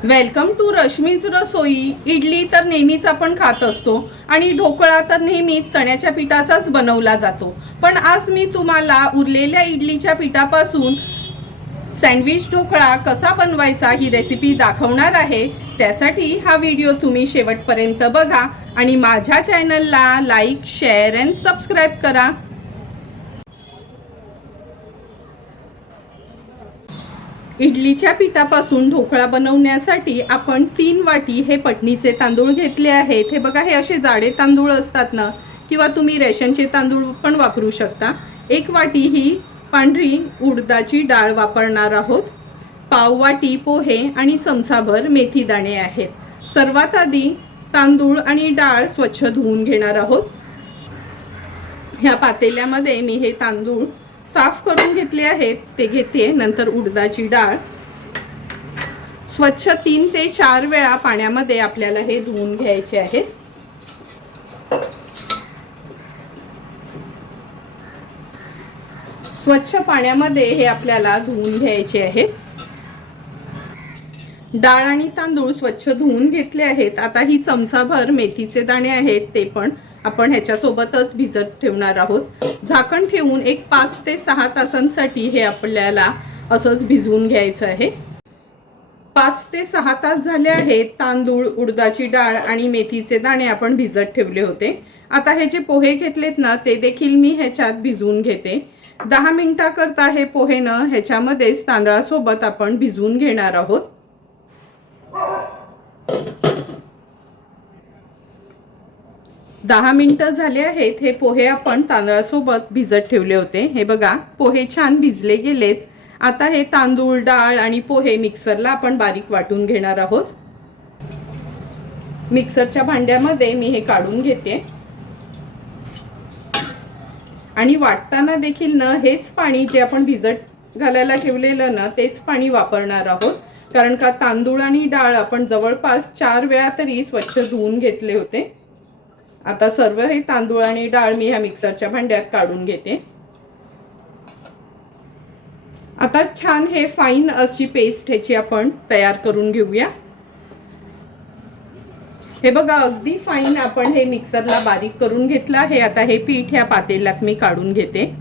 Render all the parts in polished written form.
Welcome to Rashmi's रसोई। इडली तर नेहमीच आपण खात असतो आणि ढोकळा तर नेहमीच चण्याच्या पिठाचाच बनवला जातो। पण आज मी तुम्हाला उरलेल्या इडलीच्या पिठापासून सँडविच ढोकळा कसा बनवायचा ही रेसिपी दाखवणार आहे। त्यासाठी हा व्हिडिओ तुम्ही शेवटपर्यंत बघा आणि माझ्या चॅनलला लाईक, शेअर अँड सबस्क्राइब करा। इडलीच्या पिठापासून ढोकळा बनवण्यासाठी आपण 3 वाटी हे पटणीचे तांदूळ घेतले आहेत। हे बघा, हे असे जाडे तांदूळ असतात ना, किंवा तुम्ही रेशनचे तांदूळ पण वापरू शकता। 1 वाटी ही पांढरी उडदाची डाळ वापरणार आहोत। पाव वाटी पोहे आणि चमचाभर मेथी दाणे आहेत। सर्वात आधी तांदूळ आणि डाळ स्वच्छ धुवून घेणार आहोत। ह्या पातेल्यामध्ये मी हे तांदूळ साफ करून घेतले आहेत ते घेते। नंतर उडदाची डाळ स्वच्छ 3 ते 4 वेळा पाण्यामध्ये आपल्याला हे धुवून घ्यायचे आहे। स्वच्छ पाण्यामध्ये हे आपल्याला धुवून घ्यायचे आहे। डाळ आणि तांदूळ स्वच्छ धुवून घेतले आहेत। आता ही चमचाभर मेथीचे दाणे आहेत ते पण आपण ह्याच्या सोबतच भिजत ठेवणार आहोत। झाकण ठेवून एक 5 ते 6 तासांसाठी हे आपल्याला असंच भिजवून घ्यायचं आहे। 5 ते 6 तास झाले आहेत। तांदूळ, उडदाची डाळ आणि मेथीचे दाणे आपण भिजत ठेवले होते। आता हे जे पोहे घेतलेत ना, ते देखील मी ह्याच्यात भिजवून घेते। 10 मिनिटाकरता हे पोहे न ह्याच्यामध्येच तांदळासोबत आपण भिजवून घेणार आहोत। 10 मिनिटं झाले आहेत। हे पोहे आपण तांदळासोबत भिजत ठेवले होते। हे बघा, पोहे छान भिजले गेलेत। आता हे तांदूळ, डाळ आणि पोहे मिक्सरला आपण बारीक वाटून घेणार आहोत। मिक्सरच्या भांड्यामध्ये मी हे काढून घेते आणि वाटताना देखील ना हेच पाणी जे आपण भिजत घालायला ठेवलेलं ना, तेच पाणी वापरणार आहोत। कारण का तांदूळ आणि डाळ आपण जवळपास 4 वेळा तरी स्वच्छ धुवून घेतले होते। आता सर्व हे तांदूळ आणि डाळ मी ह्या मिक्सरच्या भांड्यात काढून घेते। आता छान हे फाईन अशी पेस्ट ह्याची आपण तयार करून घेऊया। हे बघा, अगदी फाईन आपण हे मिक्सरला बारीक करून घेतलं आहे। आता हे पीठ ह्या पातेल्यात मी काढून घेते।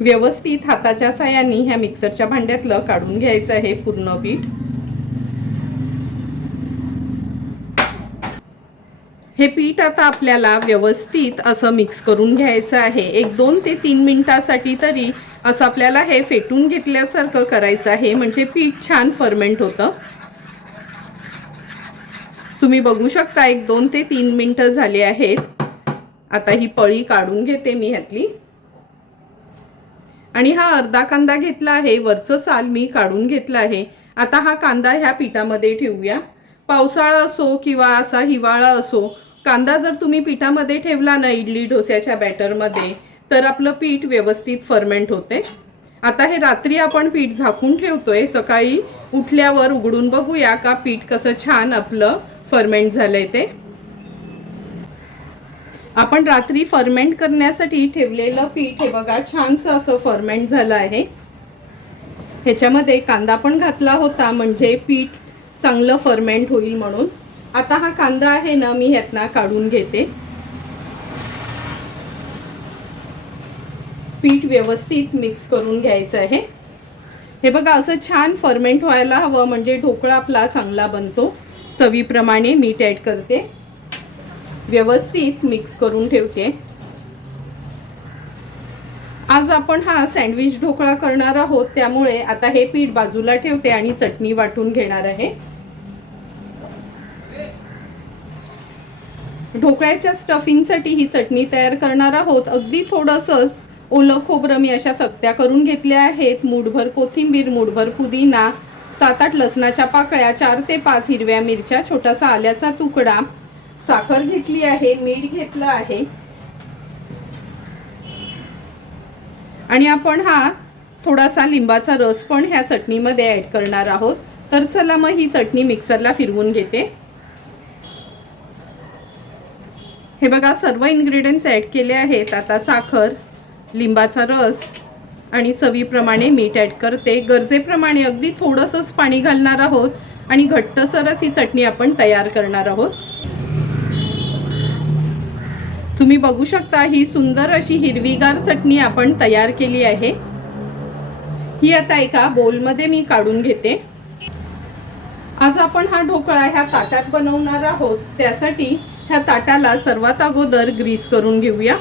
व्यवस्थित हाताच्या साहाय्याने ह्या मिक्सरच्या भांड्यातलं काढून घ्यायचं आहे पूर्ण पीठ। हे पीठ आता आपल्याला व्यवस्थित असं मिक्स करून घ्यायचं आहे। एक 2 ते 3 मिनिटांसाठी तरी असं आपल्याला हे फेटून घेतल्यासारखं करायचं आहे, म्हणजे पीठ छान फर्मेंट होतं। तुम्ही बघू शकता, एक 2 ते 3 मिनिटं झाली आहेत। आता ही पळी काढून घेते मी ह्यातली आणि हा अर्धा कांदा घेतला आहे, वरचं साल मी काढून घेतलं आहे। आता हा कांदा ह्या पिठामध्ये ठेवूया। पावसाळा असो किंवा असा हिवाळा असो, कांदा जर तुम्ही पिठामध्ये ठेवला ना इडली डोस्याच्या बॅटरमध्ये, तर आपलं पीठ व्यवस्थित फर्मेंट होते। आता हे रात्री आपण पीठ झाकून ठेवतोय। सकाळी उठल्यावर उघडून बघूया का पीठ कसं छान आपलं फर्मेंट झालंय ते। आपण रात्री फर्मेंट करण्यासाठी ठेवलेलं पीठ हे बघा, छानसं असं फर्मेंट झालं आहे। ह्याच्यामध्ये कांदा पण घातला होता, म्हणजे पीठ चांगलं फर्मेंट होईल म्हणून। आता हा कांदा आहे ना, मी ह्यातनं काढून घेते। पीठ व्यवस्थित मिक्स करून घ्यायचं आहे। हे बघा, असं छान फर्मेंट व्हायला हवं, म्हणजे ढोकळा आपला चांगला बनतो। चवीप्रमाणे मीठ ॲड करते, व्यवस्थित मिक्स करून ठेवते। आज आपण हा सँडविच ढोकळा करणार आहोत, त्यामुळे आता हे पीठ बाजूला ठेवते आणि चटणी वाटून घेणार आहे। ढोकळ्याच्या स्टफिंगसाठी ही चटणी तयार करणार आहोत। अगदी थोडंसंच ओलं खोबरं मी अशा चकत्या करून घेतल्या आहेत। मूठभर कोथिंबीर, मूठभर पुदिना, 7-8 लसणाच्या पाकळ्या, 4 ते 5 हिरव्या मिरच्या, छोटासा आल्याचा तुकडा, साखर घेतली आहे, मीठ घेतलं आहे आणि आपण हा थोडासा लिंबाचा रस पण ह्या चटणीमध्ये ॲड करणार आहोत। तर चला मग ही चटणी मिक्सरला फिरवून घेते। हे बघा, सर्व इन्ग्रेडियंट्स ॲड केले आहेत। आता साखर, लिंबाचा रस आणि चवीप्रमाणे मीठ ॲड करते। गरजेप्रमाणे अगदी थोडंसंच पाणी घालणार आहोत आणि घट्टसरच ही चटणी आपण तयार करणार आहोत। तुम्ही बघू शकता ही सुंदर अशी हिरवीगार चटणी आपण तयार केली आहे। ही आता एका बोलमध्ये मी काढून घेते। आज आपण हा ढोकळा ह्या ताटात बनवणार आहोत, त्यासाठी ह्या ताटाला सर्वात अगोदर ग्रीस करून घेऊया।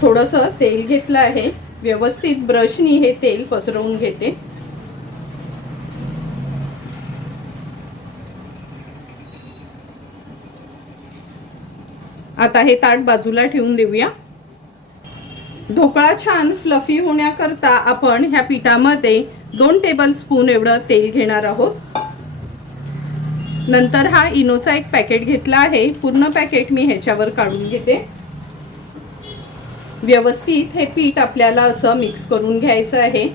थोडंसं तेल घेतलं आहे, व्यवस्थित ब्रशनी हे तेल पसरवून घेते। आता हे ताट बाजूला ठेवून देऊया। ढोकळा छान फ्लफी होण्याकरता आपण ह्या पिठामध्ये 2 टेबलस्पून एवढं तेल घेणार आहोत। नंतर हा इनोचा एक पॅकेट घेतला आहे, पूर्ण पॅकेट मी ह्याच्यावर काढून घेते। व्यवस्थित हे पीठ आपल्याला असं मिक्स करून घ्यायचं आहे।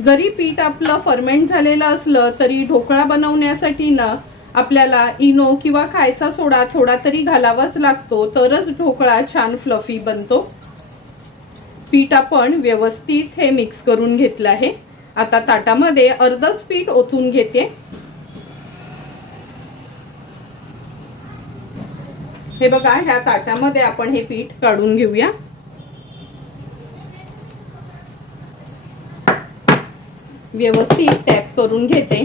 जरी पीठ आपलं फर्मेंट झालेलं असलं तरी ढोकळा बनवण्यासाठी ना आपल्याला इनो किंवा खायचा सोडा थोडा तरी घालावाच लागतो, तरच ढोकळा छान फ्लफी बनतो। पीठ आपण व्यवस्थित हे मिक्स करून घेतलं आहे। आता ताटामध्ये अर्धच पीठ ओतून घेते। हे बघा, ह्या ताटामध्ये आपण हे पीठ काढून घेऊया। व्यवस्थित टॅप करून घेते।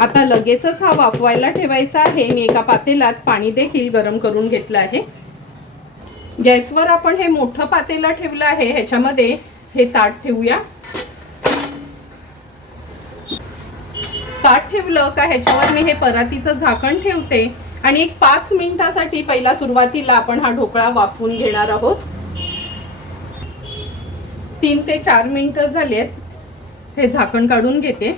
आता लगेचच हा वाफवायला ठेवायचा आहे। मी एका पातेल्यात पाणी देखील गरम करून घेतलं आहे। गॅसवर आपण हे मोठं पातेलं ठेवलं आहे, ह्याच्यामध्ये हे ताट ठेवूया। ताट ठेवलं का ह्याच्यावर मी हे परातीचं झाकण ठेवते आणि एक 5 मिनिटासाठी पहिला सुरुवातीला आपण हा ढोकळा वाफवून घेणार आहोत। 3 ते 4 मिनिटं झालेत, हे झाकण काढून घेते।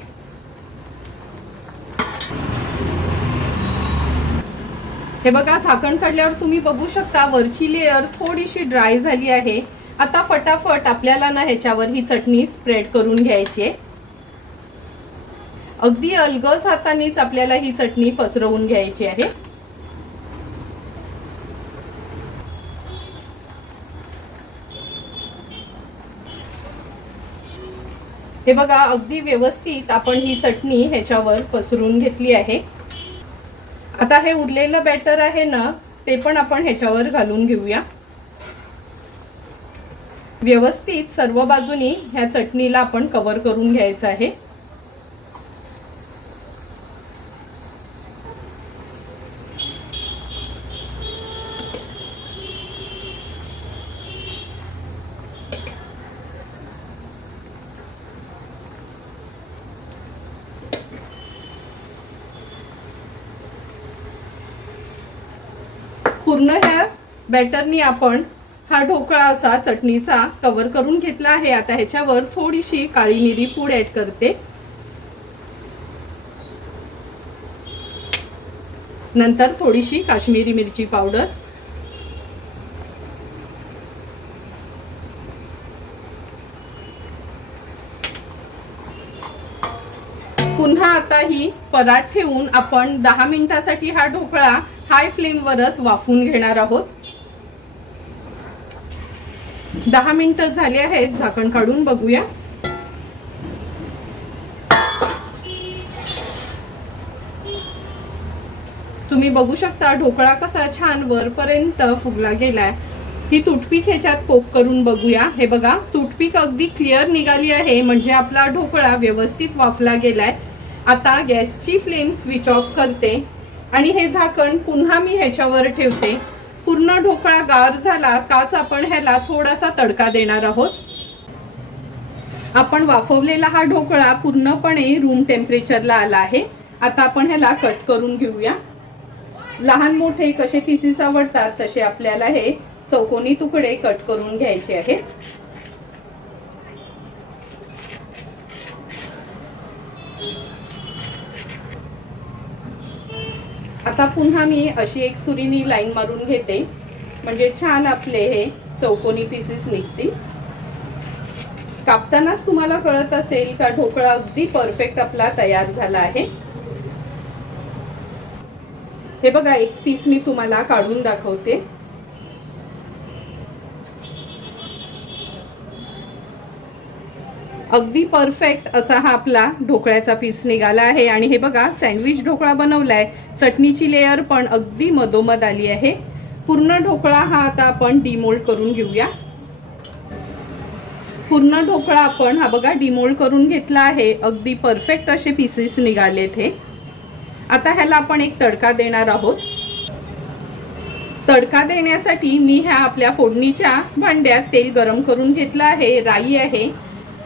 हे बघा, झाकण काढल्यावर तुम्ही बघू शकता वरची लेयर थोडीशी ड्राय झाली आहे। आता फटाफट आपल्याला ना ह्याच्यावर ही चटणी स्प्रेड करून घ्यायची आहे। अगदी अलगद हातानेच आपल्याला ही चटणी पसरवून घ्यायची आहे। हे बघा, अगदी व्यवस्थित आपण ही चटणी ह्याच्यावर पसरून घेतली आहे। आता हे उरलेलं बॅटर आहे ना, ते पण आपण ह्याच्यावर घालून घेऊया। व्यवस्थित सर्व बाजूनी ह्या चटणीला आपण कव्हर करून घ्यायचं आहे। पूर्ण ह्या बॅटरनी आपण हा ढोकळा असा चटणीचा कव्हर करून घेतला आहे। आता ह्याच्यावर थोडीशी काळी मिरी पूड ऍड करते। नंतर थोडीशी काश्मीरी मिरची पावडर, पुन्हा आता ही परात ठेवून आपण 10 मिनिटासाठी हा ढोकळा हाय फ्लेमवरच वाफवून घेणार आहोत। 10 मिनिटं झाली आहेत, झाकण काढून बघूया। तुम्ही बघू शकता ढोकळा कसा छान वरपर्यंत फुगला गेलाय। ही टूथपिक ह्याच्यात पोक करून बघूया। हे बघा, टूथपिक अगदी क्लिअर निघाली आहे, म्हणजे आपला ढोकळा व्यवस्थित वाफला गेलाय। आता गॅसची फ्लेम स्विच ऑफ करते आणि हे झाकण पुन्हा मी ह्याच्यावर ठेवते। पूर्ण ढोकळा गार झाला काच आपण ह्याला थोडासा तडका देणार आहोत। आपण वाफवलेला हा ढोकळा पूर्णपणे रूम टेम्परेचरला आला आहे। आता आपण ह्याला कट करून घेऊया। लहान मोठे कसे पीसेस आवडतात तसे आपल्याला हे चौकोनी तुकडे कट करून घ्यायचे आहेत। आता पुन्हा मी अशी एक सुरीनी लाईन मारून घेते, म्हणजे छान आपले हे चौकोनी पीसेस निघतील। कापतानाच तुम्हाला कळत असेल का ढोकळा अगदी परफेक्ट आपला तयार झाला आहे। हे बघा, एक पीस मी तुम्हाला काढून दाखवते। अगदी परफेक्ट असा हा आपला ढोकळ्याचा पीस निघाला आहे। आणि हे बघा सँडविच ढोकळा बनवलाय, चटणीची लेयर पण अगदी मधोमध आली आहे। पूर्ण ढोकळा हा आता आपण डिमोल्ड करून घेऊया। पूर्ण ढोकळा आपण हा बघा डिमोल्ड करून घेतला आहे, अगदी परफेक्ट असे पीसेस निघालेत हे। आता ह्याला आपण एक तडका देणार आहोत। तडका देण्यासाठी मी ह्या आपल्या फोडणीच्या भांड्यात तेल गरम करून घेतलं आहे। राई आहे,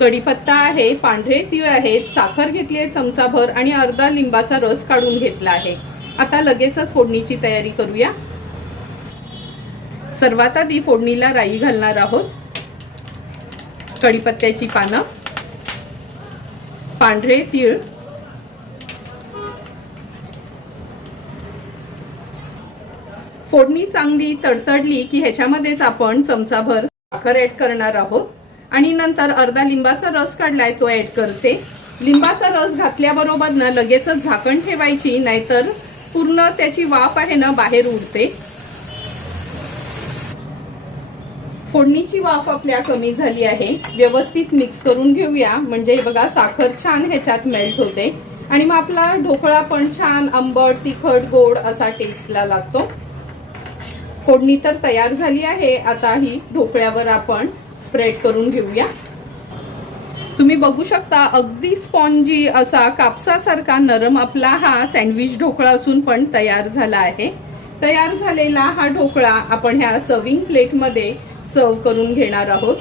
कढीपत्ता आहे, पांढरे तीळ आहेत, साखर घेतली आहे चमचाभर आणि अर्धा लिंबाचा रस काढून घेतला आहे। आता लगेचच फोडणीची तयारी करूया। सर्वात आधी फोडणीला राई घालणार आहोत, कढीपत्त्याची पानं, पांढरे तीळ, फोडणी चांगली तडतडली की ह्याच्यामध्येच आपण चमचाभर साखर ऍड करणार आहोत आणि नंतर अर्धा लिंबाचा रस काढलाय तो ऍड करते। लिंबाचा रस घातल्याबरोबर ना लगेचच झाकण ठेवायची, नाहीतर पूर्ण त्याची वाफ आहे ना बाहेर उडते। फोडणीची वाफ आपल्या कमी झाली आहे, व्यवस्थित मिक्स करून घेऊया, म्हणजे बघा साखर छान ह्याच्यात मेल्ट होते आणि मग आपला ढोकळा पण छान आंबट, तिखट, गोड असा टेस्टला लागतो। फोडणी तर तयार झाली आहे, आता ही ढोकळ्यावर आपण स्प्रेड करून घेऊया। तुम्ही बघू शकता अगदी स्पॉन्जी असा कापसासारखा नरम आपला हा सँडविच ढोकळा असून पण तयार झाला आहे। तयार झालेला हा ढोकळा आपण ह्या सर्विंग प्लेटमध्ये सर्व करून घेणार आहोत।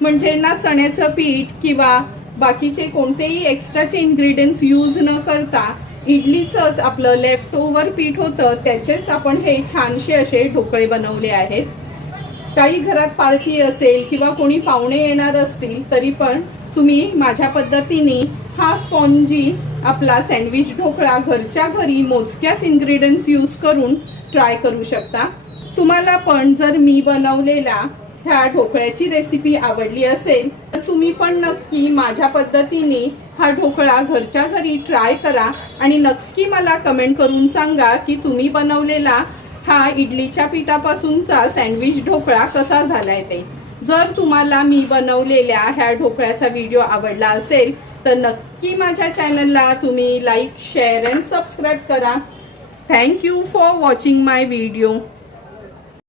म्हणजे ना चण्याचं पीठ किंवा बाकीचे कोणतेही एक्स्ट्राचे इन्ग्रेडियंट्स यूज न करता इडलीचंच आपलं लेफ्ट ओव्हर पीठ होतं त्याचेच आपण हे छानसे असे ढोकळे बनवले आहेत। काही घरात पार्टी असेल किंवा कोणी पाहुणे येणार असतील तरी पण तुम्ही माझ्या पद्धतीने हा स्पॉन्जी आपला सँडविच ढोकळा घरच्या घरी मोजक्याच इन्ग्रेडियंट्स यूज करून ट्राय करू शकता। तुम्हाला पण जर मी बनवलेला ह्या ढोकळ्याची रेसिपी आवडली असेल तर तुम्ही पण नक्की माझ्या पद्धतीने हा ढोकळा घरच्या घरी ट्राय करा आणि नक्की मला कमेंट करून सांगा की तुम्ही बनवलेला हा इडलीच्या पिठापासूनचा सँडविच ढोकळा कसा झालाय ते। जर तुम्हाला मी बनवलेल्या ह्या ढोकळ्याचा व्हिडिओ आवडला असेल तर नक्की माझ्या चॅनलला तुम्ही लाईक, शेअर अँड सबस्क्राईब करा। Thank you for watching my video.